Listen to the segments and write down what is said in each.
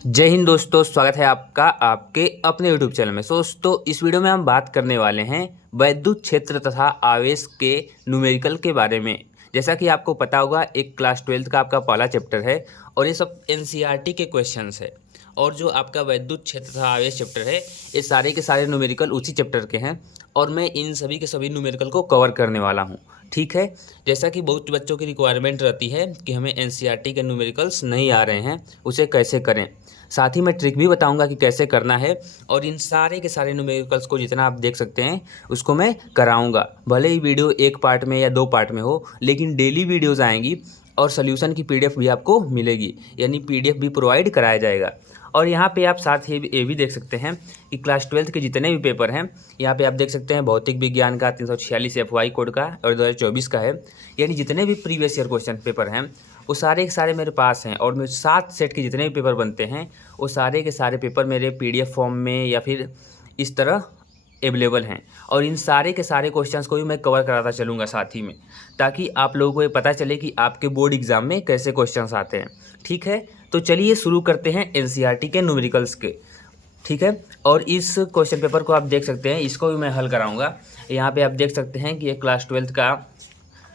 जय हिंद दोस्तों, स्वागत है आपका आपके अपने यूट्यूब चैनल में। दोस्तों, इस वीडियो में हम बात करने वाले हैं वैद्युत क्षेत्र तथा आवेश के न्यूमेरिकल के बारे में। जैसा कि आपको पता होगा, एक क्लास 12th का आपका पहला चैप्टर है और ये सब एनसीईआरटी के क्वेश्चंस है। और जो आपका वैद्युत क्षेत्र तथा आवेश चैप्टर है, ये सारे के सारे न्यूमेरिकल उसी चैप्टर के हैं और मैं इन सभी के सभी न्यूमेरिकल को कवर करने वाला हूँ। ठीक है, जैसा कि बहुत बच्चों की रिक्वायरमेंट रहती है कि हमें एनसीईआरटी के न्यूमेरिकल्स नहीं आ रहे हैं, उसे कैसे करें। साथ ही मैं ट्रिक भी बताऊंगा कि कैसे करना है और इन सारे के सारे न्यूमेरिकल्स को जितना आप देख सकते हैं उसको मैं कराऊंगा। भले ही वीडियो एक पार्ट में या दो पार्ट में हो, लेकिन डेली वीडियोज़ आएंगी और सोल्यूशन की पीडीएफ भी आपको मिलेगी, यानी पीडीएफ भी प्रोवाइड कराया जाएगा। और यहाँ पे आप साथ ही ये भी देख सकते हैं कि क्लास 12th के जितने भी पेपर हैं, यहाँ पे आप देख सकते हैं भौतिक विज्ञान का 346 FY कोड का और 2024 का है। यानी जितने भी प्रीवियस ईयर क्वेश्चन पेपर हैं वो सारे के सारे मेरे पास हैं और मेरे 7 सेट के जितने भी पेपर बनते हैं वो सारे के सारे पेपर मेरे PDF फॉर्म में या फिर इस तरह अवेलेबल हैं। और इन सारे के सारे क्वेश्चंस को भी मैं कवर कराता चलूँगा साथ ही में, ताकि आप लोगों को ये पता चले कि आपके बोर्ड एग्ज़ाम में कैसे क्वेश्चंस आते हैं। ठीक है, तो चलिए शुरू करते हैं एनसीईआरटी के न्यूमेरिकल्स के। ठीक है, और इस क्वेश्चन पेपर को आप देख सकते हैं, इसको भी मैं हल कराऊंगा। यहाँ पे आप देख सकते हैं कि ये क्लास 12th का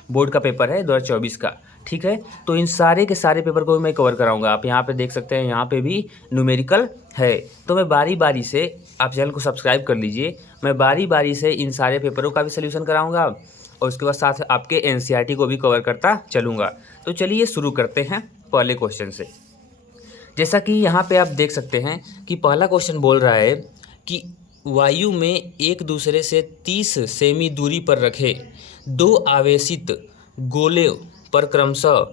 बोर्ड का पेपर है 2024 का। ठीक है, तो इन सारे के सारे पेपर को भी मैं कवर कराऊंगा। आप यहाँ पे देख सकते हैं, यहाँ पे भी न्यूमेरिकल है। तो मैं बारी बारी से, आप चैनल को सब्सक्राइब कर लीजिए, मैं बारी बारी से इन सारे पेपरों का भी सोल्यूशन कराऊंगा और उसके बाद साथ आपके एनसीईआरटी को भी कवर करता चलूँगा। तो चलिए शुरू करते हैं पहले क्वेश्चन से। जैसा कि यहाँ पे आप देख सकते हैं कि पहला क्वेश्चन बोल रहा है कि वायु में एक दूसरे से 30 सेमी दूरी पर रखे दो आवेशित गोले पर क्रमशः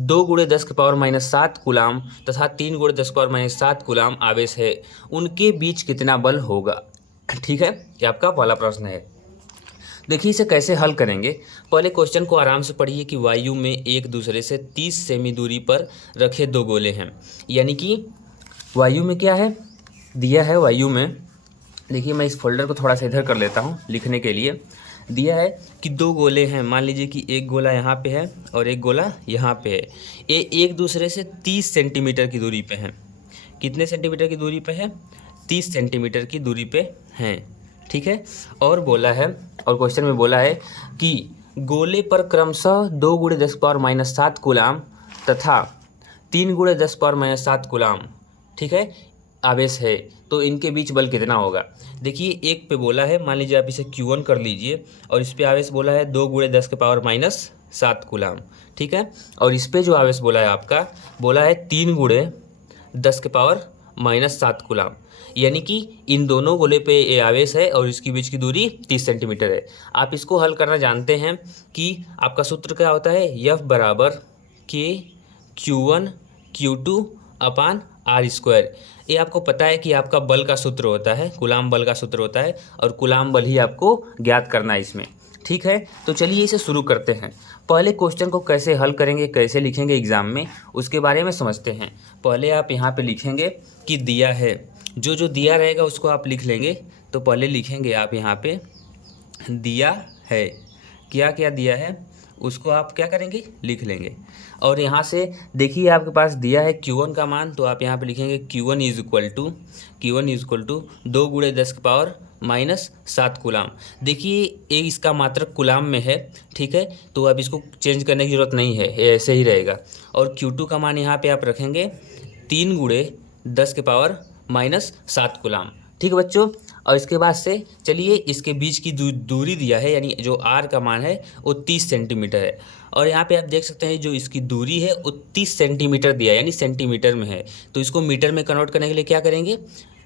2 × 10⁻⁷ कूलाम तथा 3 × 10⁻⁷ कूलाम आवेश है, उनके बीच कितना बल होगा। ठीक है, ये आपका पहला प्रश्न है। देखिए इसे कैसे हल करेंगे। पहले क्वेश्चन को आराम से पढ़िए कि वायु में एक दूसरे से 30 सेमी दूरी पर रखे दो गोले हैं, यानी कि वायु में क्या है दिया है। वायु में देखिए, मैं इस फोल्डर को थोड़ा सा इधर कर लेता हूँ लिखने के लिए। दिया है कि दो गोले हैं, मान लीजिए कि एक गोला यहाँ पे है और एक गोला यहाँ पे है। ये एक दूसरे से 30 सेंटीमीटर की दूरी पे हैं। कितने सेंटीमीटर की दूरी पे है? 30 सेंटीमीटर की दूरी पे हैं। ठीक है, और बोला है, और क्वेश्चन में बोला है कि गोले पर क्रमशः 2 × 10⁻⁷ कूलाम तथा 3 × 10⁻⁷ कूलाम, ठीक है, आवेश है, तो इनके बीच बल कितना होगा। देखिए एक पे बोला है, मान लीजिए आप इसे Q1 कर लीजिए और इस पे आवेश बोला है 2 × 10⁻⁷ कूलाम। ठीक है, और इस पे जो आवेश बोला है आपका, बोला है 3 × 10⁻⁷ कूलाम, यानी कि इन दोनों गोले पे ये आवेश है और इसके बीच की दूरी 30 सेंटीमीटर है। आप इसको हल करना जानते हैं कि आपका सूत्र क्या होता है, F बराबर K Q1 Q2 अपान R²। ये आपको पता है कि आपका बल का सूत्र होता है, कूलाम बल का सूत्र होता है और कूलाम बल ही आपको ज्ञात करना है इसमें। ठीक है, तो चलिए इसे शुरू करते हैं। पहले क्वेश्चन को कैसे हल करेंगे, कैसे लिखेंगे एग्जाम में, उसके बारे में समझते हैं। पहले आप यहाँ पे लिखेंगे कि दिया है, जो जो दिया रहेगा उसको आप लिख लेंगे। तो पहले लिखेंगे आप यहाँ पे दिया है, क्या क्या दिया है उसको आप क्या करेंगे, लिख लेंगे। और यहाँ से देखिए आपके पास दिया है Q1 का मान, तो आप यहाँ पे लिखेंगे Q1 is equal to 2 × 10⁻⁷ coulomb. देखिए ये इसका मात्रक कूलाम में है, ठीक है, तो अब इसको चेंज करने की ज़रूरत नहीं है, ये ऐसे ही रहेगा। और Q2 का मान यहाँ पे आप रखेंगे 3 × 10⁻⁷ कूलाम। ठीक है बच्चों, और इसके बाद से चलिए इसके बीच की दूरी दिया है, यानी जो R का मान है वो 30 सेंटीमीटर है। और यहाँ पे आप देख सकते हैं जो इसकी दूरी है वो 30 सेंटीमीटर दिया है, यानी सेंटीमीटर में है। तो इसको मीटर में कन्वर्ट करने के लिए क्या करेंगे,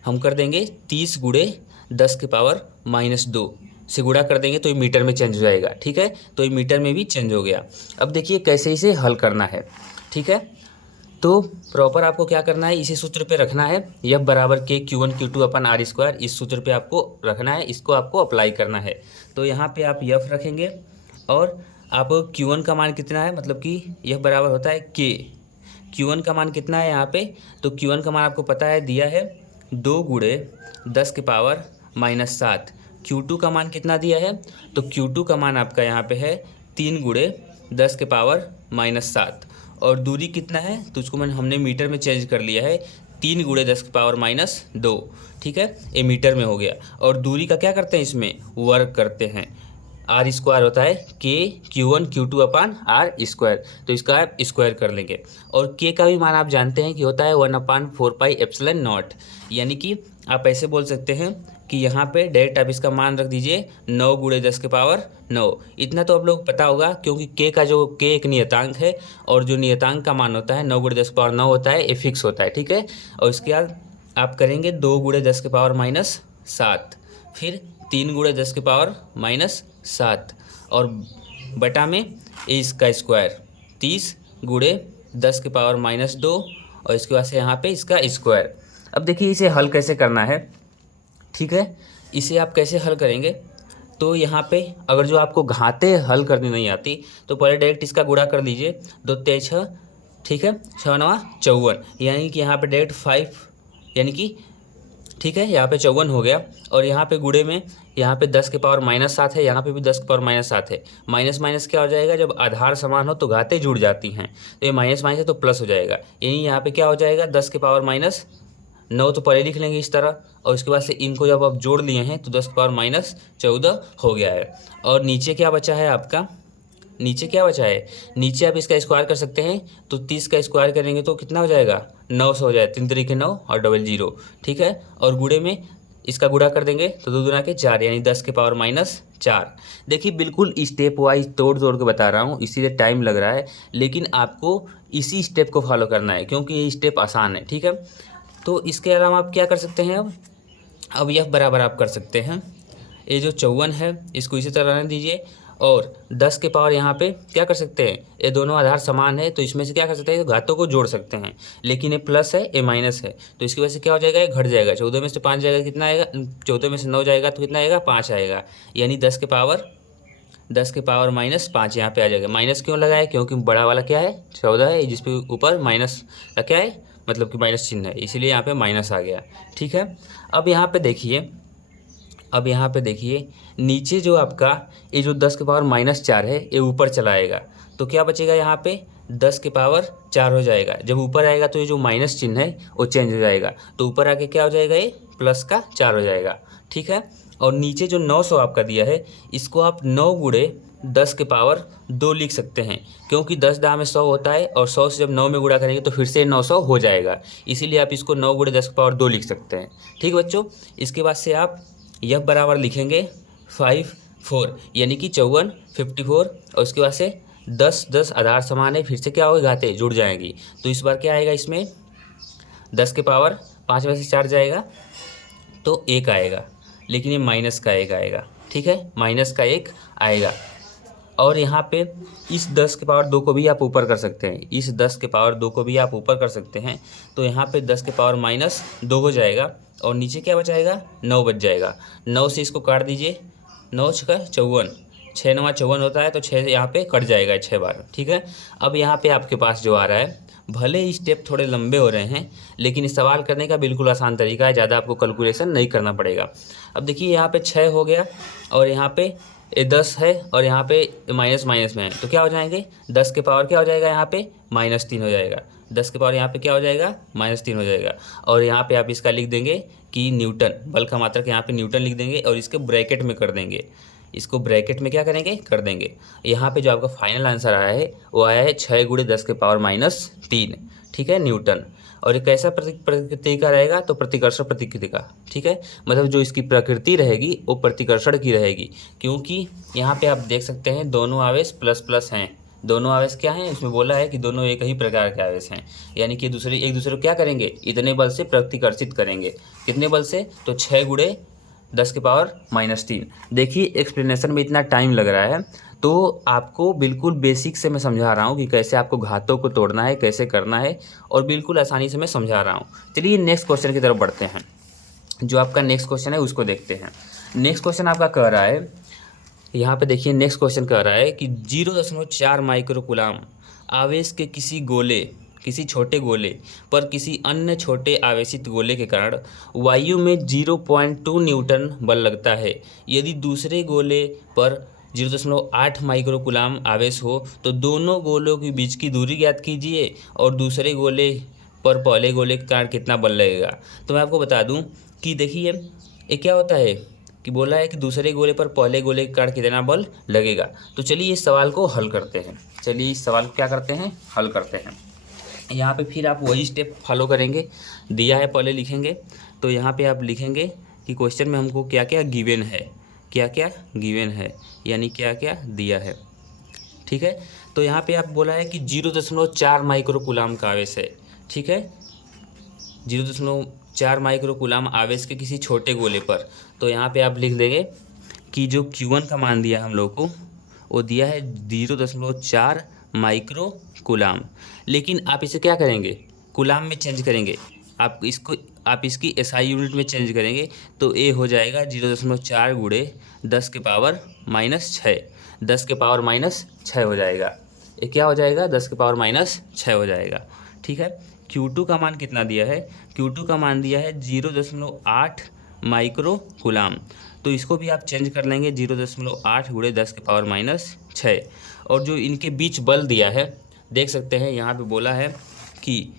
हम कर देंगे 30 × 10⁻⁻² से गुणा कर देंगे तो ये मीटर में चेंज हो जाएगा। ठीक है, तो ये मीटर में भी चेंज हो गया। अब देखिए कैसे इसे हल करना है। ठीक है, तो प्रॉपर आपको क्या करना है, इसी सूत्र पे रखना है, F बराबर K Q1 Q2 अपन R², इस सूत्र पे आपको रखना है, इसको आपको अप्लाई करना है। तो यहाँ पे आप F रखेंगे और आप Q1 का मान कितना है, मतलब कि F बराबर होता है K। Q1 का मान कितना है यहाँ पे, तो Q1 का मान आपको पता है, दिया है 2 × 10⁻⁷। Q2 का मान कितना दिया है, तो Q2 का मान आपका यहाँ पे है 3 × 10⁻⁷। और दूरी कितना है, तो उसको हमने मीटर में चेंज कर लिया है, 3 × 10⁻², ठीक है, ये मीटर में हो गया। और दूरी का क्या करते हैं, इसमें वर्ग करते हैं। r² होता है Q1Q2/r², तो इसका आप स्क्वायर कर लेंगे। और k का भी मान आप जानते हैं कि होता है 1/4πε0, यानी कि आप ऐसे बोल सकते हैं कि यहाँ पे डायरेक्ट आप इसका मान रख दीजिए 9 × 10⁻9। इतना तो आप लोग पता होगा, क्योंकि k का जो k एक नियतांक है और जो नियतांक का मान होता है 9 × 10⁻9 होता है, ये फिक्स होता है, ठीक है। और इसके बाद आप करेंगे 2 × 10⁻7, फिर 3 × 10⁻7 और बटा में इसका स्क्वायर 30 × 10⁻2 और इसके बाद से यहाँ पे इसका स्क्वायर। अब देखिए इसे हल कैसे करना है, ठीक है। इसे आप कैसे हल करेंगे, तो यहाँ पे अगर जो आपको घाते हल करनी नहीं आती तो पहले डायरेक्ट इसका गुणा कर लीजिए, 2 × 6, ठीक है, 6 × 9 = 54, यानी कि यहाँ पे डायरेक्ट 5, यानी कि ठीक है, यहाँ पे 54 हो गया। और यहाँ पे गुणे में यहाँ पे 10⁻7 है, यहाँ पे भी 10⁻7 है। माइनस माइनस क्या हो जाएगा, जब आधार समान हो तो घातें जुड़ जाती हैं, तो ये माइनस माइनस है तो प्लस हो जाएगा, यानी यहाँ पे क्या हो जाएगा 10⁻9 तो पहले लिख लेंगे इस तरह। और इसके बाद से इनको जब आप जोड़ लिए हैं तो 10⁻14 हो गया है। और नीचे क्या बचा है आपका, नीचे क्या बचा है, नीचे आप इसका स्क्वायर कर सकते हैं, तो 30 का स्क्वायर करेंगे तो कितना हो जाएगा, 900 हो जाएगा, 3 × 3 = 9 और 00, ठीक है। और गुणे में इसका गुणा कर देंगे तो 2 × 2 = 4, यानी 10⁻4। देखिए बिल्कुल स्टेप वाइज तोड़ तोड़ के बता रहा हूँ, इसीलिए टाइम लग रहा है, लेकिन आपको इसी स्टेप को फॉलो करना है क्योंकि ये स्टेप आसान है, ठीक है। तो इसके अलावा आप क्या कर सकते हैं, अब यह बराबर आप कर सकते हैं, ये जो 54 है इसको इसी तरह रहने दीजिए। और 10 के पावर यहाँ पे क्या कर सकते हैं, ये दोनों आधार समान है तो इसमें से क्या कर सकते हैं, तो घातों को जोड़ सकते हैं, लेकिन ये प्लस है ये माइनस है, तो इसकी वजह से क्या हो जाएगा, ये घट जाएगा। 14 में से 5 जाएगा कितना आएगा, 14 में से 9 जाएगा तो कितना आएगा, 5 आएगा, यानी 10 के पावर -5 यहाँ पे आ जाएगा। माइनस क्यों लगाए, क्योंकि बड़ा वाला क्या है 14 है, जिसपे ऊपर माइनस का क्या है, मतलब कि माइनस चिन्ह है, इसीलिए यहाँ पे माइनस आ गया, ठीक है। अब यहाँ पे देखिए नीचे जो आपका ये जो 10 के पावर -4 है ये ऊपर चला आएगा, तो क्या बचेगा यहाँ पे 10 के पावर 4 हो जाएगा। जब ऊपर आएगा तो ये जो माइनस चिन्ह है वो चेंज हो जाएगा, तो ऊपर आके क्या हो जाएगा, ये प्लस का 4 हो जाएगा, ठीक है। और नीचे जो 900 आपका दिया है इसको आप 9 × 10⁻2 लिख सकते हैं, क्योंकि 10 दाम में 100 होता है और 100 से जब 9 में गुणा करेंगे तो फिर से 900 हो जाएगा, इसीलिए आप इसको 9 × 10⁻2 लिख सकते हैं, ठीक बच्चों। इसके बाद से आप यह बराबर लिखेंगे 54, यानी कि 54 54, और उसके बाद से 10 आधार समान है, फिर से क्या होगा, घातें जुड़ जाएंगी, तो इस बार क्या आएगा, इसमें 10 के पावर 5 में से 4 जाएगा तो 1 आएगा, लेकिन ये माइनस का 1 आएगा, ठीक है, माइनस का 1 आएगा। और यहाँ पे इस 10 के पावर 2 को भी आप ऊपर कर सकते हैं, इस 10 के पावर 2 को भी आप ऊपर कर सकते हैं, तो यहाँ पे 10 के पावर -2 हो जाएगा और नीचे क्या बचाएगा, 9 बच जाएगा। 9 से इसको काट दीजिए, 9 × 6 = 54, 6 × 9 = 54 होता है, तो 6 यहाँ पे कट जाएगा 6 बार, ठीक है। अब यहाँ पे आपके पास जो आ रहा है, भले ही स्टेप थोड़े लंबे हो रहे हैं, लेकिन इस सवाल करने का बिल्कुल आसान तरीका है, ज़्यादा आपको कैलकुलेशन नहीं करना पड़ेगा। अब देखिए यहाँ पे 6 हो गया और यहाँ पे ये 10 है और यहाँ पे माइनस माइनस में है, तो क्या हो जाएंगे, 10 के पावर क्या हो जाएगा, यहाँ पे -3 हो जाएगा, 10 के पावर यहाँ पे क्या हो जाएगा, -3 हो जाएगा। और यहाँ पे आप इसका लिख देंगे कि न्यूटन, बल का मात्रक यहाँ पे न्यूटन लिख देंगे और इसके ब्रैकेट में कर देंगे, इसको ब्रैकेट में क्या करेंगे, कर देंगे। यहाँ पे जो आपका फाइनल आंसर आया है वो आया है 6 × 10⁻3, ठीक है, न्यूटन। और ये कैसा प्रकृति का रहेगा, तो प्रतिकर्षण प्रकृति का, ठीक है, मतलब जो इसकी प्रकृति रहेगी वो प्रतिकर्षण की रहेगी, क्योंकि यहाँ पे आप देख सकते हैं दोनों आवेश प्लस प्लस हैं, दोनों आवेश क्या हैं, इसमें बोला है कि दोनों एक ही प्रकार के आवेश हैं, यानी कि एक दूसरे को क्या करेंगे, इतने बल से प्रतिकर्षित करेंगे, कितने बल से, तो 6 × 10⁻3। देखिए एक्सप्लेनेशन में इतना टाइम लग रहा है, तो आपको बिल्कुल बेसिक से मैं समझा रहा हूँ कि कैसे आपको घातों को तोड़ना है, कैसे करना है, और बिल्कुल आसानी से मैं समझा रहा हूँ। चलिए नेक्स्ट क्वेश्चन की तरफ बढ़ते हैं, जो आपका नेक्स्ट क्वेश्चन है उसको देखते हैं। नेक्स्ट क्वेश्चन आपका कह रहा है, यहाँ पे देखिए नेक्स्ट क्वेश्चन कह रहा है कि 0.4 माइक्रोकूलाम आवेश के किसी छोटे गोले पर किसी अन्य छोटे आवेशित गोले के कारण वायु में 0.2 न्यूटन बल लगता है। यदि दूसरे गोले पर 0.8 माइक्रोकूलाम आवेश हो तो दोनों गोलों के बीच की दूरी ज्ञात कीजिए और दूसरे गोले पर पहले गोले के कारण कितना बल लगेगा। तो मैं आपको बता दूं कि देखिए ये क्या होता है कि बोला है कि दूसरे गोले पर पहले गोले के कारण कितना बल लगेगा। तो चलिए इस सवाल को हल करते हैं। चलिए इस सवाल को क्या करते हैं, हल करते हैं। यहाँ पे फिर आप वही स्टेप फॉलो करेंगे, दिया है पहले लिखेंगे। तो यहाँ पे आप लिखेंगे कि क्वेश्चन में हमको क्या क्या गिवन है, क्या क्या गिवन है, यानी क्या क्या दिया है। ठीक है, तो यहाँ पे आप बोला है कि 0.4 माइक्रो कूलाम का आवेश है। ठीक है, 0.4 माइक्रो कूलाम आवेश के किसी छोटे गोले पर। तो यहाँ पे आप लिख देंगे कि जो Q1 का मान दिया हम लोग को वो दिया है 0.4 माइक्रो कूलाम। लेकिन आप इसे क्या करेंगे, कूलाम में चेंज करेंगे। आप इसकी SI यूनिट में चेंज करेंगे तो ए हो जाएगा 0.4 गुणे 10 के पावर -6, 10 के पावर -6 हो जाएगा। ये क्या हो जाएगा, 10 के पावर -6 हो जाएगा। ठीक है, Q2 का मान कितना दिया है, Q2 का मान दिया है 0.8 माइक्रो कूलाम। तो इसको भी आप चेंज कर लेंगे 0.8 गुणे 10 के पावर -6। और जो इनके बीच बल दिया है देख सकते हैं, यहाँ पे बोला है कि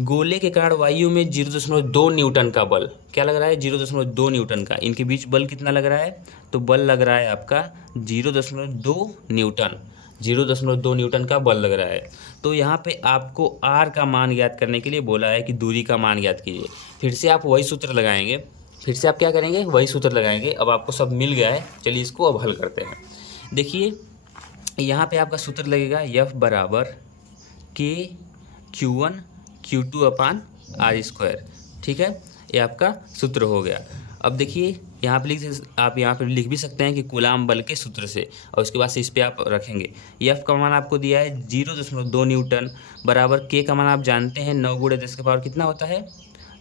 गोले के कारण वायु में 0.2 न्यूटन का बल, क्या लग रहा है, 0.2 न्यूटन का। इनके बीच बल कितना लग रहा है, तो बल लग रहा है आपका 0.2 न्यूटन, 0.2 न्यूटन का बल लग रहा है। तो यहाँ पे आपको आर का मान ज्ञात करने के लिए बोला है कि दूरी का मान ज्ञात कीजिए। फिर से आप वही सूत्र लगाएंगे, फिर से आप क्या करेंगे, वही सूत्र लगाएंगे। अब आपको सब मिल गया है, चलिए इसको अब हल करते हैं। देखिए यहाँ पे आपका सूत्र लगेगा F बराबर KQ1 Q2 अपान R²। ठीक है, ये आपका सूत्र हो गया। अब देखिए यहाँ पे आप यहाँ पे लिख भी सकते हैं कि कूलाम बल के सूत्र से, और उसके बाद से इस पे आप रखेंगे। F का मान आपको दिया है 0.2 न्यूटन बराबर K का मान आप जानते हैं 9 गुणे 10 के पावर कितना होता है,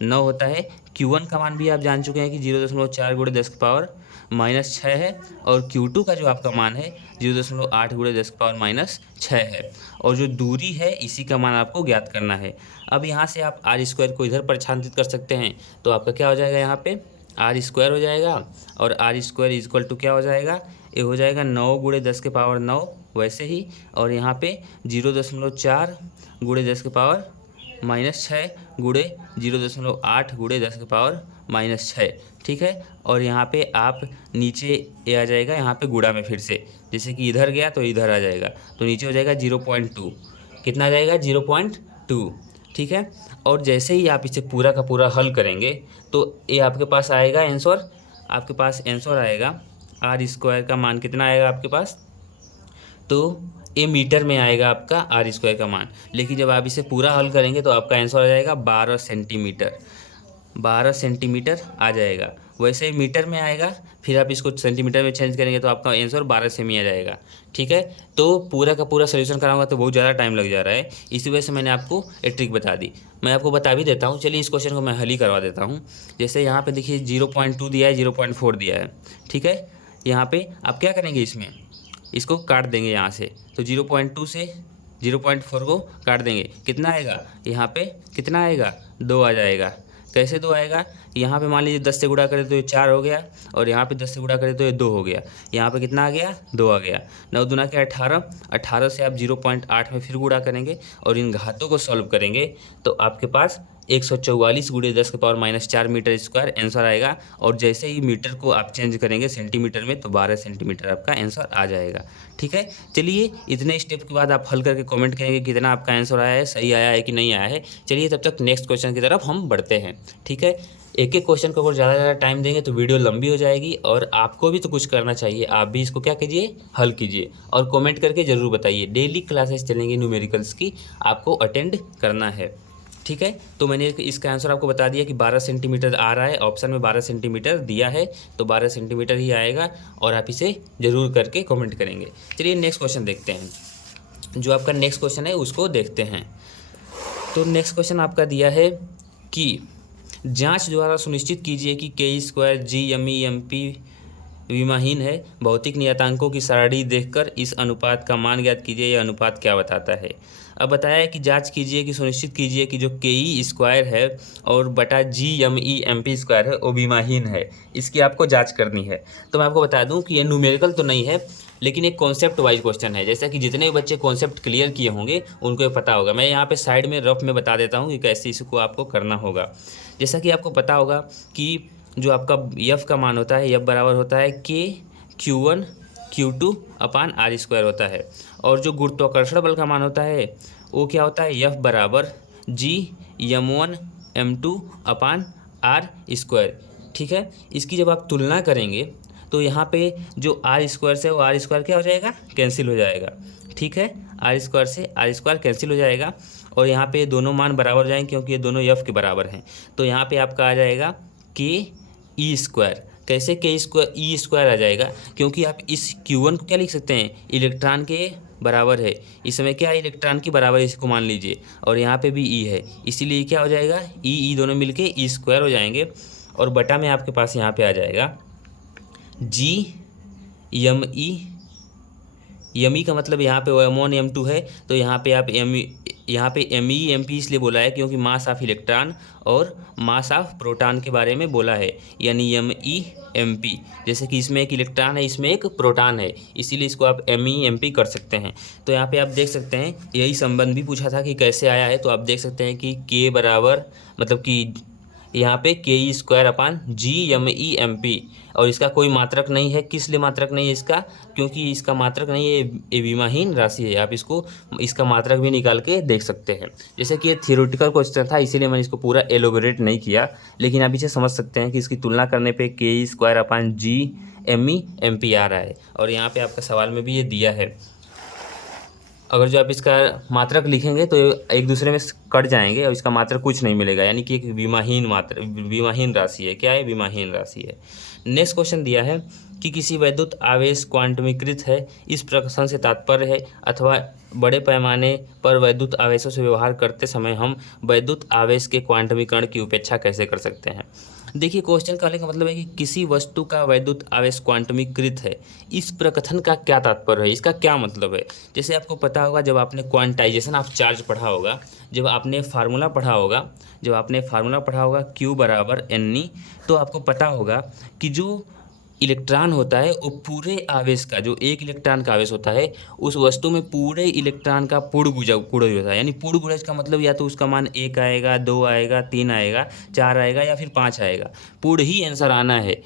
9 होता है। Q1 का मान भी आप जान चुके हैं कि 0.4 गुणे 10 के पावर -6 है। और Q2 का जो आपका मान है 0.8 गुणे 10 के पावर -6 है। और जो दूरी है इसी का मान आपको ज्ञात करना है। अब यहाँ से आप R² को इधर परिछांतित कर सकते हैं, तो आपका क्या हो जाएगा, यहाँ पे R² हो जाएगा। और R² इक्वल टू क्या हो जाएगा, ये हो जाएगा 9 गुणे 10 के पावर 9 वैसे ही। और यहाँ पे 0.4 गुणे 10 के पावर -6 गुणे 0.8 गुणे 10 के पावर -6। ठीक है, और यहाँ पे आप नीचे ये आ जाएगा, यहाँ पे गुणा में फिर से, जैसे कि इधर गया तो इधर आ जाएगा, तो नीचे हो जाएगा 0.2, कितना आ जाएगा 0.2। ठीक है, और जैसे ही आप इसे पूरा का पूरा हल करेंगे तो ये आपके पास आएगा आंसर, आपके पास आंसर आएगा R² का मान कितना आएगा आपके पास, तो ये मीटर में आएगा आपका R² का मान। लेकिन जब आप इसे पूरा हल करेंगे तो आपका आंसर आ जाएगा 12 सेंटीमीटर, 12 सेंटीमीटर आ जाएगा। वैसे ही मीटर में आएगा, फिर आप इसको सेंटीमीटर में चेंज करेंगे तो आपका आंसर 12 सेमी आ जाएगा। ठीक है, तो पूरा का पूरा सोल्यूशन कराऊंगा तो बहुत ज़्यादा टाइम लग जा रहा है, इसी वजह से मैंने आपको एक ट्रिक बता दी। मैं आपको बता भी देता हूँ, चलिए इस क्वेश्चन को मैं हल ही करवा देता हूँ। जैसे यहाँ पे देखिए 0.2 दिया है, 0.4 दिया है। ठीक है, यहाँ पे आप क्या करेंगे, इसमें इसको काट देंगे यहाँ से, तो 0.2 से 0.4 को काट देंगे, कितना आएगा, यहाँ पे कितना आएगा, 2 आ जाएगा। कैसे 2 आएगा, यहाँ पे मान लीजिए 10 से गुणा करें तो ये 4 हो गया, और यहाँ पे 10 से गुणा करें तो ये 2 हो गया। यहाँ पे कितना आ गया, 2 आ गया। 9 दूना क्या 18, 18 से आप 0.8 में फिर गुणा करेंगे और इन घातों को सॉल्व करेंगे तो आपके पास 144 गुणे 10 के पावर -4 मीटर स्क्वायर आंसर आएगा। और जैसे ही मीटर को आप चेंज करेंगे सेंटीमीटर में तो 12 सेंटीमीटर आपका आंसर आ जाएगा। ठीक है, चलिए इतने स्टेप के बाद आप हल करके कमेंट करेंगे कितना आपका आंसर आया है, सही आया है कि नहीं आया है। चलिए तब तक नेक्स्ट क्वेश्चन की तरफ हम बढ़ते हैं। ठीक है, एक एक क्वेश्चन को अगर ज़्यादा टाइम देंगे तो वीडियो लंबी हो जाएगी, और आपको भी तो कुछ करना चाहिए, आप भी इसको क्या कीजिए, हल कीजिए और कमेंट करके ज़रूर बताइए। डेली क्लासेस चलेंगी न्यूमेरिकल्स की, आपको अटेंड करना है। ठीक है, तो मैंने इसका आंसर आपको बता दिया कि 12 सेंटीमीटर आ रहा है, ऑप्शन में 12 सेंटीमीटर दिया है तो 12 सेंटीमीटर ही आएगा, और आप इसे ज़रूर करके कमेंट करेंगे। चलिए नेक्स्ट क्वेश्चन देखते हैं, जो आपका नेक्स्ट क्वेश्चन है उसको देखते हैं। तो नेक्स्ट क्वेश्चन आपका दिया है कि जांच द्वारा सुनिश्चित कीजिए कि K² GME विमाहीन है। भौतिक नियतांकों की सारणी देखकर इस अनुपात का मान ज्ञात कीजिए, यह अनुपात क्या बताता है। अब बताया है कि जांच कीजिए कि सुनिश्चित कीजिए कि जो KE² है और बटा GME है वो विमाहीन है, इसकी आपको जांच करनी है। तो मैं आपको बता दूं कि ये न्यूमेरिकल तो नहीं है, लेकिन एक कॉन्सेप्ट वाइज क्वेश्चन है, जैसा कि जितने भी बच्चे कॉन्सेप्ट क्लियर किए होंगे उनको पता होगा। मैं यहाँ पे साइड में रफ में बता देता हूँ कि कैसे इसको आपको करना होगा। जैसा कि आपको पता होगा कि जो आपका यफ का मान होता है, यफ बराबर होता है के Q1 Q2 upon R square होता है, और जो गुरुत्वाकर्षण बल का मान होता है वो क्या होता है, यफ बराबर जी M1 M2 upon R square. ठीक है, इसकी जब आप तुलना करेंगे तो यहाँ पे जो आर स्क्वायर से वो आर स्क्वायर क्या हो जाएगा, कैंसिल हो जाएगा। ठीक है, आर स्क्वायर से आर स्क्वायर कैंसिल हो जाएगा, और यहाँ पे दोनों मान बराबर हो जाएंगे क्योंकि ये दोनों यफ के बराबर हैं। तो यहाँ पे आपका आ जाएगा के ई स्क्वायर। कैसे के स्क्वायर ई स्क्वायर आ जाएगा, क्योंकि आप इस Q1 को क्या लिख सकते हैं, इलेक्ट्रॉन के बराबर है। इस समय क्या है, इलेक्ट्रॉन की बराबर इसको मान लीजिए, और यहाँ पे भी ई है, इसीलिए क्या हो जाएगा, ई दोनों मिलके ई स्क्वायर हो जाएंगे, और बटा में आपके पास यहाँ पे आ जाएगा जी एम ई का मतलब यहाँ पे M1 M2 है, तो यहाँ पे आप यहाँ पे MP इसलिए बोला है क्योंकि मास ऑफ इलेक्ट्रॉन और मास ऑफ प्रोटॉन के बारे में बोला है, यानी MP। जैसे कि इसमें एक इलेक्ट्रॉन है, इसमें एक प्रोटॉन है, इसीलिए इसको आप MP कर सकते हैं। तो यहाँ पे आप देख सकते हैं, यही संबंध भी पूछा था कि कैसे आया है, तो आप देख सकते हैं कि के बराबर मतलब कि यहाँ पे के E square upon GME MP, और इसका कोई मात्रक नहीं है। किस लिए मात्रक नहीं है इसका, क्योंकि इसका मात्रक नहीं है, ये विमाहीन राशि है। आप इसका मात्रक भी निकाल के देख सकते हैं। जैसे कि ये थियोरेटिकल क्वेश्चन था, इसीलिए मैंने इसको पूरा एलोबरेट नहीं किया, लेकिन आप इसे समझ सकते हैं कि इसकी तुलना करने पे के E square upon GME MP आ रहा है, और यहाँ पे आपका सवाल में भी ये दिया है। अगर जो आप इसका मात्रक लिखेंगे तो एक दूसरे में कट जाएंगे और इसका मात्रक कुछ नहीं मिलेगा, यानी कि एक विमाहीन राशि है। क्या है, विमाहीन राशि है। नेक्स्ट क्वेश्चन दिया है कि किसी वैद्युत आवेश क्वांटमीकृत है। इस प्रश्न से तात्पर्य है अथवा बड़े पैमाने पर वैद्युत आवेशों से व्यवहार करते समय हम वैद्युत आवेश के क्वांटमीकरण की उपेक्षा कैसे कर सकते हैं। देखिए, क्वेश्चन कहने का मतलब है कि किसी वस्तु का वैद्युत आवेश क्वांटमीकृत है, इस प्रकथन का क्या तात्पर्य है, इसका क्या मतलब है। जैसे आपको पता होगा, जब आपने क्वांटाइजेशन ऑफ चार्ज पढ़ा होगा, जब आपने फार्मूला पढ़ा होगा Q बराबर NE, तो आपको पता होगा कि जो इलेक्ट्रॉन होता है वो पूरे आवेश का, जो एक इलेक्ट्रॉन का आवेश होता है, उस वस्तु में पूरे इलेक्ट्रॉन का पूर्ण गुणज होता है। यानी पूर्ण गुणज का मतलब या तो उसका मान 1 आएगा, 2 आएगा, 3 आएगा, 4 आएगा या फिर 5 आएगा। पूर्ण ही आंसर आना है,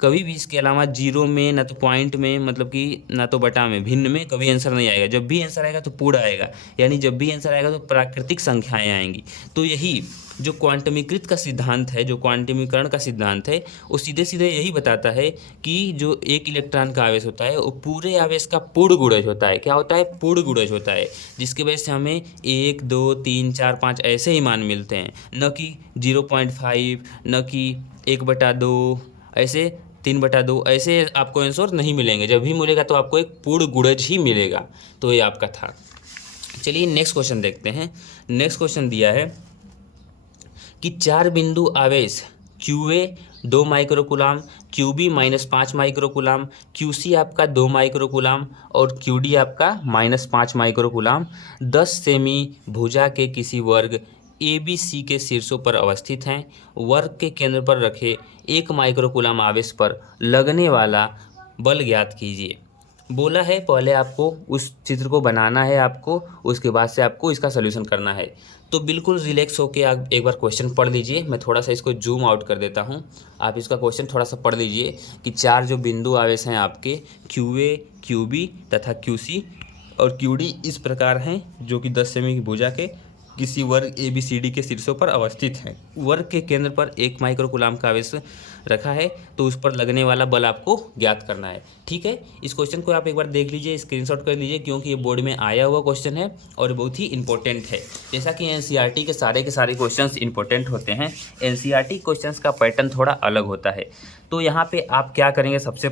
कभी भी इसके अलावा जीरो में, ना तो पॉइंट में, मतलब कि ना तो बटा में, भिन्न में कभी आंसर नहीं आएगा। जब भी आंसर आएगा तो पूर्ण आएगा, यानी जब भी आंसर आएगा तो प्राकृतिक संख्याएं आएंगी। तो यही जो क्वांटमीकृत का सिद्धांत है, जो क्वांटमीकरण का सिद्धांत है, वो सीधे सीधे यही बताता है कि जो एक इलेक्ट्रॉन का आवेश होता है वो पूरे आवेश का पूर्ण गुणज होता है। क्या होता है, पूर्ण गुणज होता है, जिसकी वजह से हमें 1 2 3 4 5 ऐसे ही मान मिलते हैं, न कि 0.5, न कि 1/2, ऐसे 3/2, ऐसे आपको आंसर नहीं मिलेंगे। जब भी मिलेगा तो आपको एक पूर्ण गुणज ही मिलेगा। तो ये आपका था। चलिए नेक्स्ट क्वेश्चन देखते हैं। नेक्स्ट क्वेश्चन दिया है कि 4 बिंदु आवेश QA 2 microcoulomb, QB -5 microcoulomb, QC आपका 2 माइक्रोकुलाम और QD आपका -5 माइक्रोकुलाम 10 सेमी भुजा के किसी वर्ग ABC के शीर्षों पर अवस्थित हैं। वर्ग के केंद्र पर रखे 1 माइक्रोकुलाम आवेश पर लगने वाला बल ज्ञात कीजिए। बोला है पहले आपको उस चित्र को बनाना है, आपको उसके बाद से आपको इसका सलूशन करना है। तो बिल्कुल रिलैक्स होके आप एक बार क्वेश्चन पढ़ लीजिए। मैं थोड़ा सा इसको जूम आउट कर देता हूँ, आप इसका क्वेश्चन थोड़ा सा पढ़ लीजिए कि 4 जो बिंदु आवेश हैं आपके QA, QB तथा QC और QD इस प्रकार हैं, जो कि 10 सेमी की भुजा के किसी वर्ग ABCD के शीर्षों पर अवस्थित हैं। वर्ग के केंद्र पर 1 माइक्रोकुलाम का आवेश रखा है, तो उस पर लगने वाला बल आपको ज्ञात करना है। ठीक है, इस क्वेश्चन को आप एक बार देख लीजिए, स्क्रीनशॉट कर लीजिए, क्योंकि ये बोर्ड में आया हुआ क्वेश्चन है और बहुत ही इंपॉर्टेंट है। जैसा कि NCERT के सारे क्वेश्चंस इंपॉर्टेंट होते हैं, NCERT क्वेश्चंस का पैटर्न थोड़ा अलग होता है। तो यहाँ पे आप क्या करेंगे, सबसे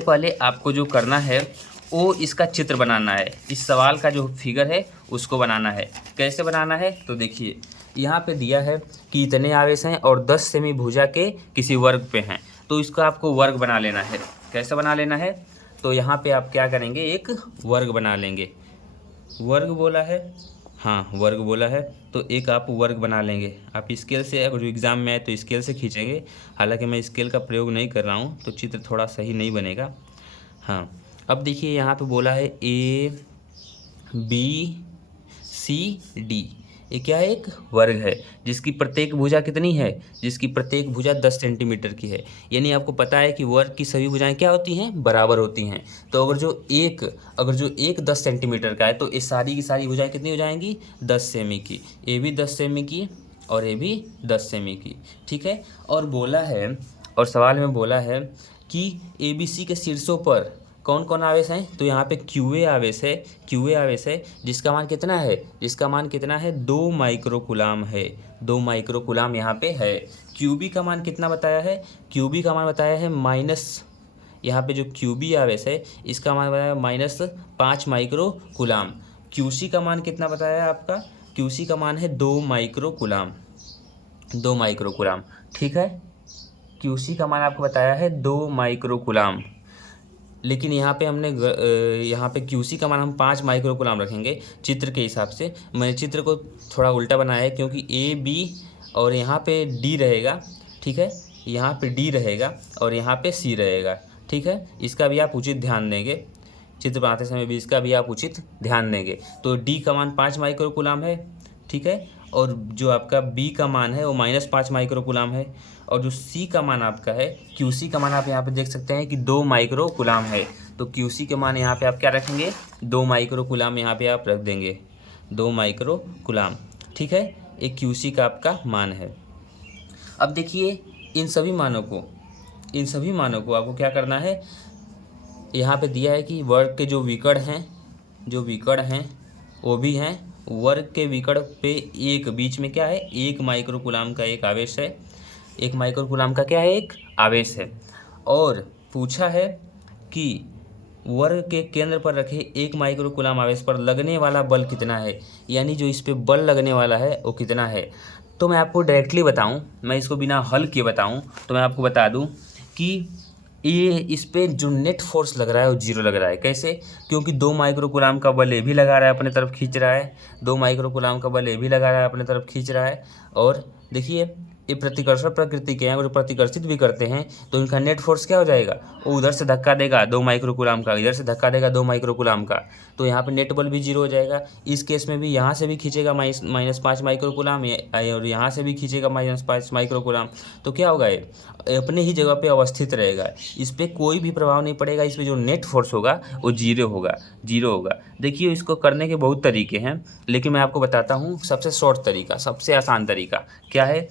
पहले आपको जो करना है वो इसका चित्र बनाना है। इस सवाल का जो फिगर है उसको बनाना है। कैसे बनाना है, तो देखिए यहाँ पे दिया है कि इतने आवेश हैं और 10 सेमी भुजा के किसी वर्ग पे हैं, तो इसको आपको वर्ग बना लेना है। कैसे बना लेना है, तो यहाँ पे आप क्या करेंगे, एक वर्ग बना लेंगे। वर्ग बोला है, हाँ वर्ग बोला है, तो एक आप वर्ग बना लेंगे। आप स्केल से, अगर एग्ज़ाम में आए तो स्केल से खींचेंगे। हालांकि मैं स्केल का प्रयोग नहीं कर रहा हूँ तो चित्र थोड़ा सही नहीं बनेगा। हाँ, अब देखिए यहाँ पे बोला है ABCD, ये क्या है, एक वर्ग है जिसकी प्रत्येक भुजा कितनी है, जिसकी प्रत्येक भुजा 10 सेंटीमीटर की है। यानी आपको पता है कि वर्ग की सभी भुजाएं क्या होती हैं, बराबर होती हैं। तो अगर जो एक 10 सेंटीमीटर का है तो ये सारी की सारी भुजाएं कितनी हो जाएंगी, 10 सेमी की। ये भी 10 सेमी की और ये भी 10 सेमी की, ठीक है। और बोला है, और सवाल में बोला है कि ABC के शीर्षों पर कौन कौन आवेश हैं, तो यहाँ पे QA आवेश है, QA आवेश है जिसका मान कितना है, जिसका मान कितना है, 2 माइक्रोकुलाम है, 2 माइक्रोकुलाम यहाँ पे है। QB का मान कितना बताया है, QB का मान बताया है माइनस, यहाँ पे जो QB आवेश है इसका मान बताया -5 माइक्रोकुलाम। QC का मान कितना बताया है आपका, QC का मान है 2 माइक्रोकुलाम, 2 माइक्रोकुलाम, ठीक है। QC का मान आपको बताया है 2 माइक्रोकुलाम, लेकिन यहाँ पे हमने यहाँ पे QC का मान हम 5 माइक्रोकुलाम रखेंगे चित्र के हिसाब से। मैंने चित्र को थोड़ा उल्टा बनाया है क्योंकि AB और यहाँ पे D रहेगा, ठीक है, यहाँ पे D रहेगा और यहाँ पे C रहेगा, ठीक है। इसका भी आप उचित ध्यान देंगे, चित्र बनाते समय भी इसका भी आप उचित ध्यान देंगे। तो D का मान 5 माइक्रोकुलाम है, ठीक है, और जो आपका B का मान है वो -5 माइक्रोकुलाम है, और जो C का मान आपका है, QC का मान आप यहाँ पे देख सकते हैं कि 2 माइक्रोकुलाम है। तो QC के मान यहाँ पे आप क्या रखेंगे, 2 माइक्रोकुलाम यहाँ पे आप रख देंगे, 2 माइक्रोकुलाम, ठीक है। एक QC का आपका मान है। अब देखिए इन सभी मानों को आपको क्या करना है, यहाँ पे दिया है कि वर्ग के जो विकर्ण हैं वो भी हैं, वर्ग के विकर्ण पे एक बीच में क्या है, 1 माइक्रोकुलाम का एक आवेश है, 1 माइक्रोकुलाम का क्या है, एक आवेश है। और पूछा है कि वर्ग के केंद्र पर रखे 1 माइक्रोकुलाम आवेश पर लगने वाला बल कितना है, यानी जो इस पे बल लगने वाला है वो कितना है। तो मैं आपको डायरेक्टली बताऊं, मैं इसको बिना हल किए बताऊं तो मैं आपको बता दूं कि ये इस पे जो नेट फोर्स लग रहा है वो 0 लग रहा है। कैसे, क्योंकि 2 माइक्रोकुलाम का बल ये भी लगा रहा है अपने तरफ खींच रहा है, 2 माइक्रोकुलाम का बल ये भी लगा रहा है अपने तरफ खींच रहा है। और देखिए ये प्रतिकर्षण प्रकृति के हैं और प्रतिकर्षित भी करते हैं, तो इनका नेट फोर्स क्या हो जाएगा, वो उधर से धक्का देगा 2 माइक्रोकुलाम का, इधर से धक्का देगा 2 माइक्रोकुलाम का, तो यहाँ पे नेट बल भी 0 हो जाएगा। इस केस में भी यहाँ से भी खींचेगा -5 माइक्रोकुलाम और यहाँ से भी खींचेगा -5 माइक्रोकुलाम, तो क्या होगा, ये अपने ही जगह पे अवस्थित रहेगा, इस पर कोई भी प्रभाव नहीं पड़ेगा, इस पर जो नेट फोर्स होगा वो 0 होगा। देखिए इसको करने के बहुत तरीके हैं, लेकिन मैं आपको बताता हूँ सबसे शॉर्ट तरीका, सबसे आसान तरीका क्या है।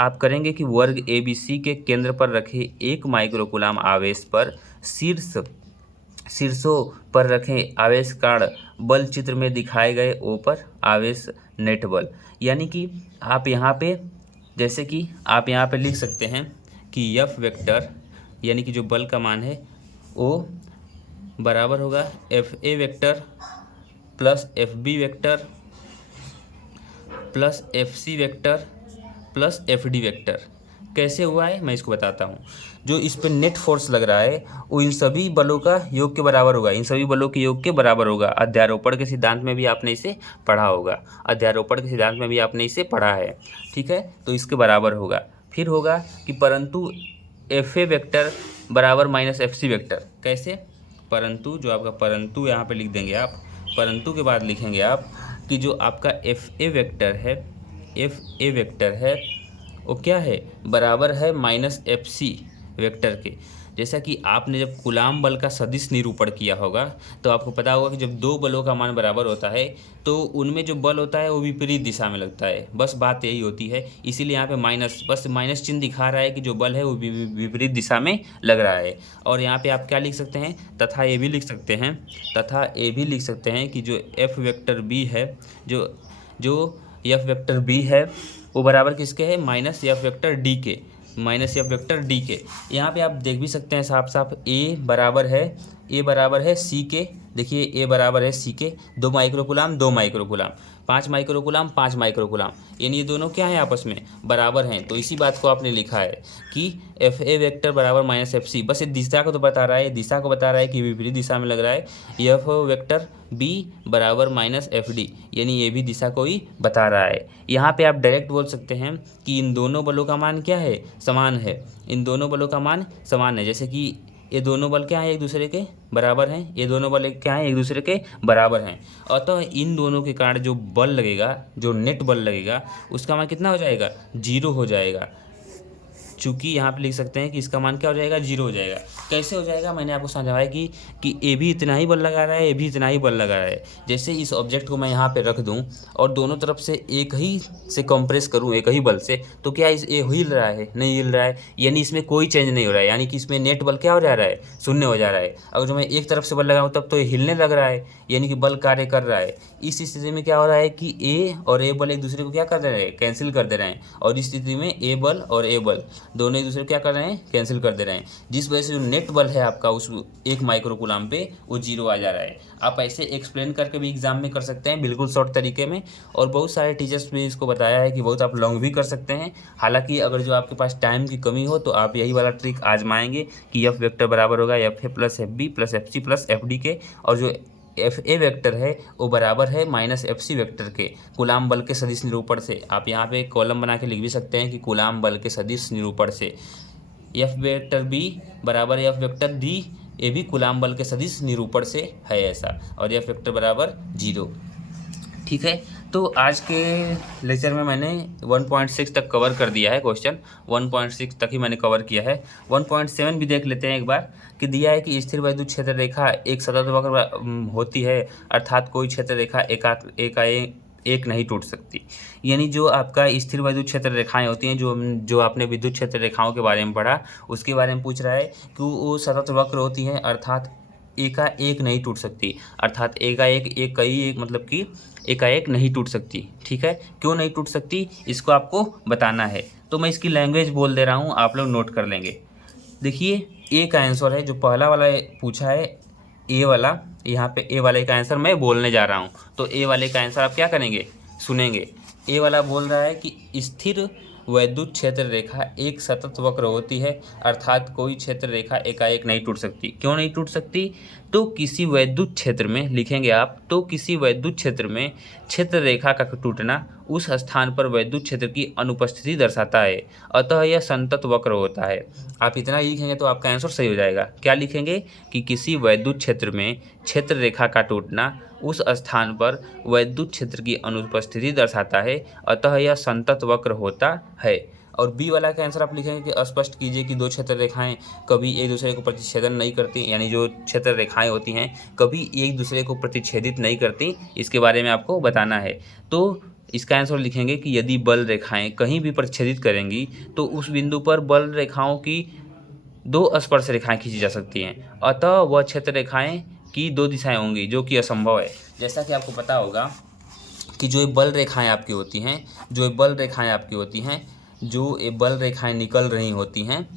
आप करेंगे कि वर्ग ABC के केंद्र पर रखे 1 माइक्रोकुलाम आवेश पर शीर्षों पर रखें आवेश कारण बल चित्र में दिखाए गए O पर आवेश नेट बल। यानी कि आप यहाँ पे, जैसे कि आप यहाँ पे लिख सकते हैं कि F वेक्टर, यानी कि जो बल का मान है O बराबर होगा FA vector plus FB vector plus FC vector plus FD vector. कैसे हुआ है मैं इसको बताता हूँ। जो इस पर नेट फोर्स लग रहा है वो इन सभी बलों का योग के बराबर होगा, इन सभी बलों के योग के बराबर होगा। अध्यारोपण के सिद्धांत में भी आपने इसे पढ़ा होगा, अध्यारोपण के सिद्धांत में भी आपने इसे पढ़ा है, ठीक है। तो इसके बराबर होगा। फिर होगा कि परंतु FA वेक्टर बराबर -FC वेक्टर। कैसे, परंतु, जो आपका परंतु यहाँ पे लिख देंगे आप, परंतु के बाद लिखेंगे आप कि जो आपका FA वेक्टर है वो क्या है, बराबर है -FC वेक्टर के। जैसा कि आपने जब कूलाम बल का सदिश निरूपण किया होगा तो आपको पता होगा कि जब दो बलों का मान बराबर होता है तो उनमें जो बल होता है वो विपरीत दिशा में लगता है, बस बात यही होती है। इसीलिए यहाँ पे माइनस चिन्ह दिखा रहा है कि जो बल है वो विपरीत दिशा में लग रहा है। और यहाँ पे आप क्या लिख सकते हैं, तथा ये भी लिख सकते हैं कि जो F वेक्टर B है, जो F वेक्टर B है वो बराबर किसके है, -F वेक्टर D के, -F वेक्टर D के। यहाँ पे आप देख भी सकते हैं साफ साफ A बराबर है C के। देखिए A बराबर है C के, 2 माइक्रोकुलाम 5 माइक्रोकुलाम 5 माइक्रोकुलाम, यानी ये दोनों क्या हैं, आपस में बराबर हैं। तो इसी बात को आपने लिखा है कि FA वेक्टर बराबर -FC, बस ये दिशा को तो बता रहा है, दिशा को बता रहा है कि विपरीत दिशा में लग रहा है। F वेक्टर B बराबर -FD, यानी ये भी दिशा को ही बता रहा है। यहाँ पे आप डायरेक्ट बोल सकते हैं कि इन दोनों बलों का मान क्या है, समान है, इन दोनों बलों का मान समान है। जैसे कि ये दोनों बल क्या हैं, एक दूसरे के बराबर हैं। ये दोनों बल क्या हैं, एक दूसरे के बराबर हैं। अतः इन दोनों के कारण जो बल लगेगा, जो नेट बल लगेगा, उसका मान कितना हो जाएगा, 0 हो जाएगा। चूँकि यहाँ पे लिख सकते हैं कि इसका मान क्या हो जाएगा, 0 हो जाएगा। कैसे हो जाएगा, मैंने आपको समझाया कि ए भी इतना ही बल लगा रहा है, ए भी इतना ही बल लगा रहा है। जैसे इस ऑब्जेक्ट को मैं यहाँ पे रख दूँ और दोनों तरफ से एक ही से कंप्रेस करूँ, एक ही बल से, तो क्या इस ए हिल रहा है, नहीं हिल रहा है, यानी इसमें कोई चेंज नहीं हो रहा है, यानी कि इसमें नेट बल क्या हो जा रहा है, 0 हो जा रहा है। अगर जो मैं एक तरफ से बल लगाऊँ तब तो ये हिलने लग रहा है, यानी कि बल कार्य कर रहा है। इस स्थिति में क्या हो रहा है कि ए और ए बल एक दूसरे को क्या कर दे रहे हैं, कैंसिल कर दे रहे हैं। और इस स्थिति में ए बल और ए बल दोनों एक दूसरे को क्या कर रहे हैं, कैंसिल कर दे रहे हैं, जिस वजह से जो नेट बल है आपका उस 1 माइक्रोकूलम पे वो 0 आ जा रहा है। आप ऐसे एक्सप्लेन करके भी एग्जाम में कर सकते हैं, बिल्कुल शॉर्ट तरीके में। और बहुत सारे टीचर्स भी इसको बताया है कि बहुत आप लॉन्ग भी कर सकते हैं। हालांकि अगर जो आपके पास टाइम की कमी हो तो आप यही वाला ट्रिक आजमाएंगे कि एफ वेक्टर बराबर होगा F A plus F B plus F C plus F D के, और जो एफ ए वेक्टर है वो बराबर है माइनस एफ सी वेक्टर के कूलाम बल के सदिश निरूपण से। आप यहाँ पे कॉलम बना के लिख भी सकते हैं कि कूलाम बल के सदिश निरूपण से एफ वेक्टर बी बराबर एफ वेक्टर डी, ये भी कूलाम बल के सदिश निरूपण से है ऐसा, और एफ वेक्टर बराबर 0। ठीक है, तो आज के लेक्चर में मैंने 1.6 तक कवर कर दिया है, क्वेश्चन 1.6 तक ही मैंने कवर किया है। 1.7 भी देख लेते हैं एक बार, कि दिया है कि स्थिर वैद्युत क्षेत्र रेखा एक सतत वक्र होती है, अर्थात कोई क्षेत्र रेखा एक नहीं टूट सकती। यानी जो आपका स्थिर वैद्युत क्षेत्र रेखाएं होती हैं, जो आपने विद्युत क्षेत्र रेखाओं के बारे में पढ़ा, उसके बारे में पूछ रहा है कि वो सतत वक्र होती हैं, अर्थात एकाएक नहीं टूट सकती। अर्थात एक मतलब कि एकाएक नहीं टूट सकती। ठीक है, क्यों नहीं टूट सकती इसको आपको बताना है, तो मैं इसकी लैंग्वेज बोल दे रहा हूँ, आप लोग नोट कर लेंगे। देखिए, ए का आंसर है, जो पहला वाला पूछा है ए वाला, यहाँ पे ए वाले का आंसर मैं बोलने जा रहा हूँ। तो ए वाले का आंसर आप क्या करेंगे, सुनेंगे। ए वाला बोल रहा है कि स्थिर वैद्युत क्षेत्र रेखा एक सतत वक्र होती है, अर्थात कोई क्षेत्र रेखा एकाएक नहीं टूट सकती। क्यों नहीं टूट सकती, तो किसी वैद्युत क्षेत्र में लिखेंगे आप, तो किसी वैद्युत क्षेत्र में क्षेत्र रेखा का टूटना उस स्थान पर वैद्युत क्षेत्र की अनुपस्थिति दर्शाता है, अतः यह संतत वक्र होता है। आप इतना ही लिखेंगे तो आपका आंसर सही हो जाएगा। क्या लिखेंगे कि किसी वैद्युत क्षेत्र में क्षेत्र रेखा का टूटना उस स्थान पर वैद्युत क्षेत्र की अनुपस्थिति दर्शाता है, अतः यह संतत वक्र होता है। और बी वाला का आंसर आप लिखेंगे कि स्पष्ट कीजिए कि दो क्षेत्र रेखाएं कभी एक दूसरे को प्रतिच्छेदन नहीं करती, यानी जो क्षेत्र रेखाएं होती हैं कभी एक दूसरे को प्रतिच्छेदित नहीं करती, इसके बारे में आपको बताना है। तो इसका आंसर लिखेंगे कि यदि बल रेखाएं कहीं भी प्रतिच्छेदित करेंगी तो उस बिंदु पर बल रेखाओं की 2 स्पर्श रेखाएं खींची जा सकती हैं, अतः वह क्षेत्र रेखाएं की 2 दिशाएं होंगी, जो कि असंभव है। जैसा कि आपको पता होगा कि जो बल रेखाएं आपकी होती हैं, जो बल रेखाएं निकल रही होती हैं,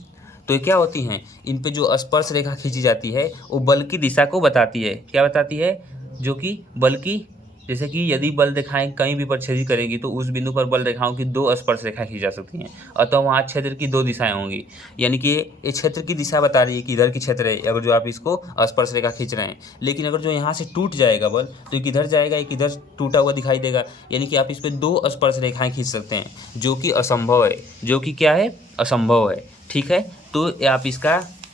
तो ये क्या होती हैं, इन पे जो स्पर्श रेखा खींची जाती है वो बल की दिशा को बताती है। क्या बताती है, जो कि बल की, जैसे कि यदि बल रेखाएं कहीं भी प्रतिच्छेदित करेंगी तो उस बिंदु पर बल रेखाओं की 2 स्पर्श रेखाएं खींची जा सकती हैं, अतः वहाँ क्षेत्र की 2 दिशाएं होंगी। यानी कि ये क्षेत्र की दिशा बता रही है कि इधर की क्षेत्र है, अगर जो आप इसको स्पर्श रेखा खींच रहे हैं। लेकिन अगर जो यहाँ से टूट जाएगा बल तो एक इधर जाएगा, एक इधर टूटा हुआ दिखाई देगा, यानी कि आप इस पर 2 स्पर्श रेखाएँ खींच सकते हैं, जो कि असंभव है, जो कि क्या है, असंभव है। ठीक है, तो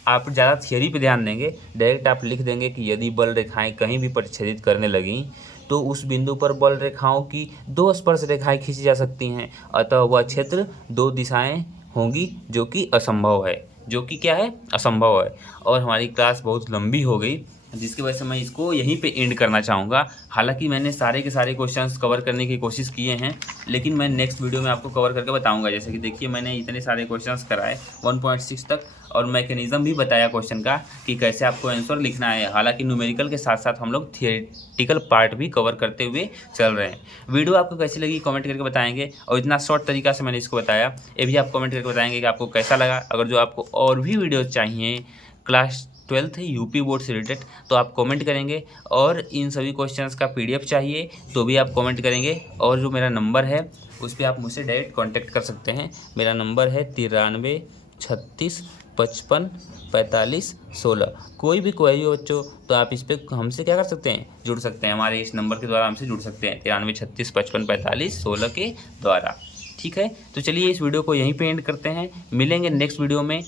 आप ज़्यादा थियरी पे ध्यान देंगे, डायरेक्ट आप लिख देंगे कि यदि बल रेखाएं कहीं भी प्रतिच्छेदित करने लगीं तो उस बिंदु पर बल रेखाओं की 2 स्पर्श रेखाएं खींची जा सकती हैं, अतः वह क्षेत्र 2 दिशाएं होंगी, जो कि असंभव है, जो कि क्या है, असंभव है। और हमारी क्लास बहुत लंबी हो गई, जिसकी वजह से मैं इसको यहीं पे एंड करना चाहूँगा। हालांकि मैंने सारे के सारे क्वेश्चंस कवर करने की कोशिश किए हैं, लेकिन मैं नेक्स्ट वीडियो में आपको कवर करके बताऊंगा। जैसे कि देखिए, मैंने इतने सारे क्वेश्चंस कराए 1.6 तक, और मैकेनिज्म भी बताया क्वेश्चन का कि कैसे आपको आंसर लिखना है। हालांकि न्यूमेरिकल के साथ साथ हम लोग थियोरेटिकल पार्ट भी कवर करते हुए चल रहे हैं। वीडियो आपको कैसी लगी कमेंट करके बताएंगे, और इतना शॉर्ट तरीका से मैंने इसको बताया, ये भी आप कमेंट करके बताएंगे कि आपको कैसा लगा। अगर जो आपको और भी वीडियो चाहिए क्लास 12th यूपी बोर्ड से रिलेटेड तो आप कमेंट करेंगे, और इन सभी क्वेश्चंस का PDF चाहिए तो भी आप कमेंट करेंगे। और जो मेरा नंबर है उस पर आप मुझसे डायरेक्ट कांटेक्ट कर सकते हैं। मेरा नंबर है 93 36 55 45 16। कोई भी क्वेरी हो बच्चों तो आप इस पर हमसे क्या कर सकते हैं, जुड़ सकते हैं, हमारे इस नंबर के द्वारा हमसे जुड़ सकते हैं 93 36 55 45 16 के द्वारा। ठीक है, तो चलिए इस वीडियो को यहीं पे एंड करते हैं। मिलेंगे नेक्स्ट वीडियो में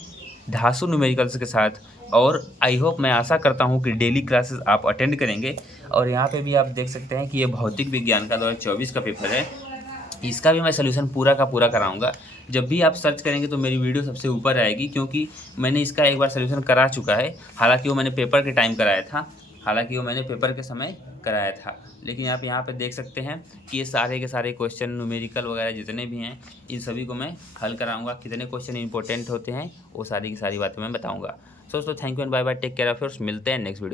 धासु न्यूमेरिकल्स के साथ, और आई होप, मैं आशा करता हूँ कि डेली क्लासेस आप अटेंड करेंगे। और यहाँ पे भी आप देख सकते हैं कि ये भौतिक विज्ञान का 2024 का पेपर है। इसका भी मैं सोल्यूशन पूरा का पूरा कराऊंगा। जब भी आप सर्च करेंगे तो मेरी वीडियो सबसे ऊपर आएगी, क्योंकि मैंने इसका एक बार सोल्यूशन करा चुका है। हालांकि वो मैंने पेपर के टाइम कराया था, पेपर के समय कराया था। लेकिन आप यहाँ पे देख सकते हैं कि ये सारे के सारे क्वेश्चन न्यूमेरिकल वगैरह जितने भी हैं, इन सभी को मैं हल कराऊंगा। कितने क्वेश्चन इंपॉर्टेंट होते हैं वो सारी की सारी बातें मैं बताऊँगा। So thank you and bye bye, take care of yours. मिलते हैं नेक्स्ट वीडियो।